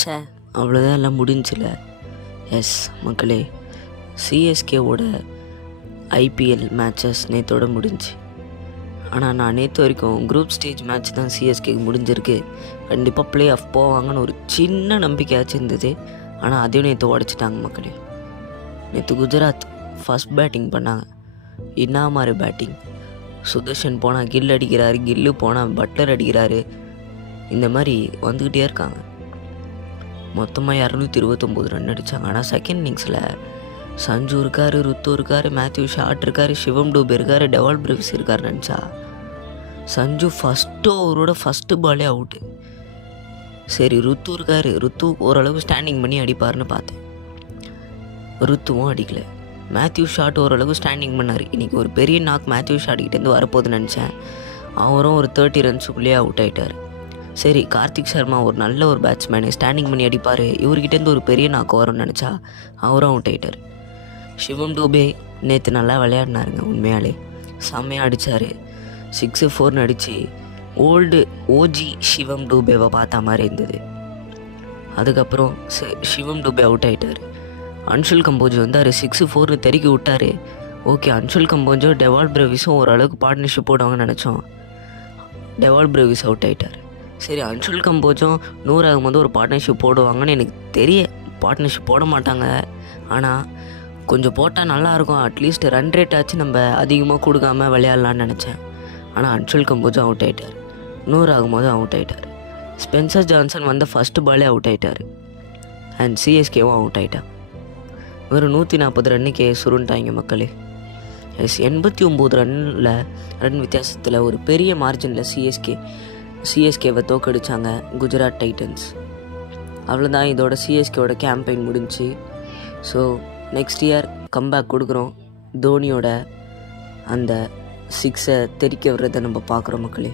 ச்சே, அவ்வளோதான் எல்லாம் முடிஞ்சில்ல. எஸ் மக்களே, சிஎஸ்கேவோட ஐபிஎல் மேட்சஸ் நேற்றோட முடிஞ்சு. ஆனால் நான் நேற்று வரைக்கும் குரூப் ஸ்டேஜ் மேட்ச் தான் சிஎஸ்கேக்கு முடிஞ்சிருக்கு, கண்டிப்பாக ப்ளே ஆஃப் போவாங்கன்னு ஒரு சின்ன நம்பிக்கையாச்சும் இருந்தது. ஆனால் அதையும் நேற்று உடச்சிட்டாங்க மக்களே. நேற்று குஜராத் ஃபஸ்ட் பேட்டிங் பண்ணாங்க. என்ன மாதிரி பேட்டிங்! சுதர்ஷன் போனால் கில் அடிக்கிறாரு, கில்லு போனால் பட்லர் அடிக்கிறாரு, இந்த மாதிரி வந்துக்கிட்டே இருக்காங்க. மொத்தமாக 229 ரன் அடித்தாங்க. ஆனால் செகண்ட் இன்னிங்ஸில் சஞ்சு இருக்கார், ருத்து இருக்கார், மேத்யூ ஷாட் இருக்கார், சிவம் டூபே இருக்கார், டெவால் பிரவிஸ் இருக்கார். நினச்சா சஞ்சு ஃபஸ்ட்டு ஓவரோட ஃபஸ்ட்டு பாலே அவுட்டு. சரி, ருத்து இருக்கார், ருத்து ஓரளவு ஸ்டாண்டிங் பண்ணி அடிப்பார்னு பார்த்தேன். ருத்துவும் அடிக்கலை. மேத்யூ ஷாட் ஓரளவு ஸ்டாண்டிங் பண்ணார். இன்றைக்கி ஒரு பெரிய நாக் மேத்யூ ஷாட்கிட்டேருந்து வரப்போகுதுன்னு நினச்சேன். அவரும் ஒரு 30 ரன்ஸுக்குள்ளேயே அவுட் ஆகிட்டார். சரி, கார்த்திக் சர்மா ஒரு நல்ல ஒரு பேட்ஸ்மேனு, ஸ்டாண்டிங் பண்ணி அடிப்பார், இவர்கிட்டேருந்து ஒரு பெரிய நாக்கு வரும்னு நினச்சா அவரும் அவுட் ஆகிட்டார். சிவம் டூபே நேற்று நல்லா விளையாடினாருங்க. உண்மையாலே செம்மையாக அடித்தார். 6-4 அடித்து ஓல்டு ஓஜி சிவம் டூபேவை பார்த்த மாதிரி இருந்தது. அதுக்கப்புறம் சிவம் டூபே அவுட் ஆகிட்டார். அன்ஷுல் கம்போஜ் வந்தார், 6-4 தெருக்கி விட்டார். ஓகே, அன்ஷுல் கம்போஜும் டெவால் பிரவிஸும் ஓரளவுக்கு பார்ட்னர்ஷிப் போடுவாங்கன்னு நினச்சோம். டெவால் பிரவிஸ் அவுட் ஆகிட்டார். சரி, அன்ஷுல் கம்போஜும் 100 ஆகும்போது ஒரு பார்ட்னர்ஷிப் போடுவாங்கன்னு எனக்கு தெரிய. பார்ட்னர்ஷிப் போட மாட்டாங்க, ஆனால் கொஞ்சம் போட்டால் நல்லாயிருக்கும். அட்லீஸ்ட் ரன் ரேட் ஆச்சு நம்ம அதிகமாக கொடுக்காமல் விளையாடலான்னு நினச்சேன். ஆனால் அன்ஷுல் கம்போஜும் அவுட் ஆகிட்டார். 100 ஆகும்போது அவுட் ஆகிட்டார். ஸ்பென்சர் ஜான்சன் வந்த ஃபஸ்ட்டு பாலே அவுட் ஆகிட்டார். அண்ட் சிஎஸ்கேவும் அவுட் ஆகிட்டான். வெறும் 140 ரன்னுக்கே சுருண்டாங்க மக்களே. எஸ், 89 ரன் வித்தியாசத்தில் ஒரு பெரிய மார்ஜினில் சிஎஸ்கேவை தோக்கடிச்சாங்க குஜராத் டைட்டன்ஸ். அவ்வளோதான், இதோட சிஎஸ்கேவோட கேம்பெயின் முடிஞ்சு. ஸோ நெக்ஸ்ட் இயர் கம்பேக் கொடுக்குறோம். தோனியோட அந்த 6 தெறிக்க வர்றதை நம்ம பார்க்குறோம் மக்களே.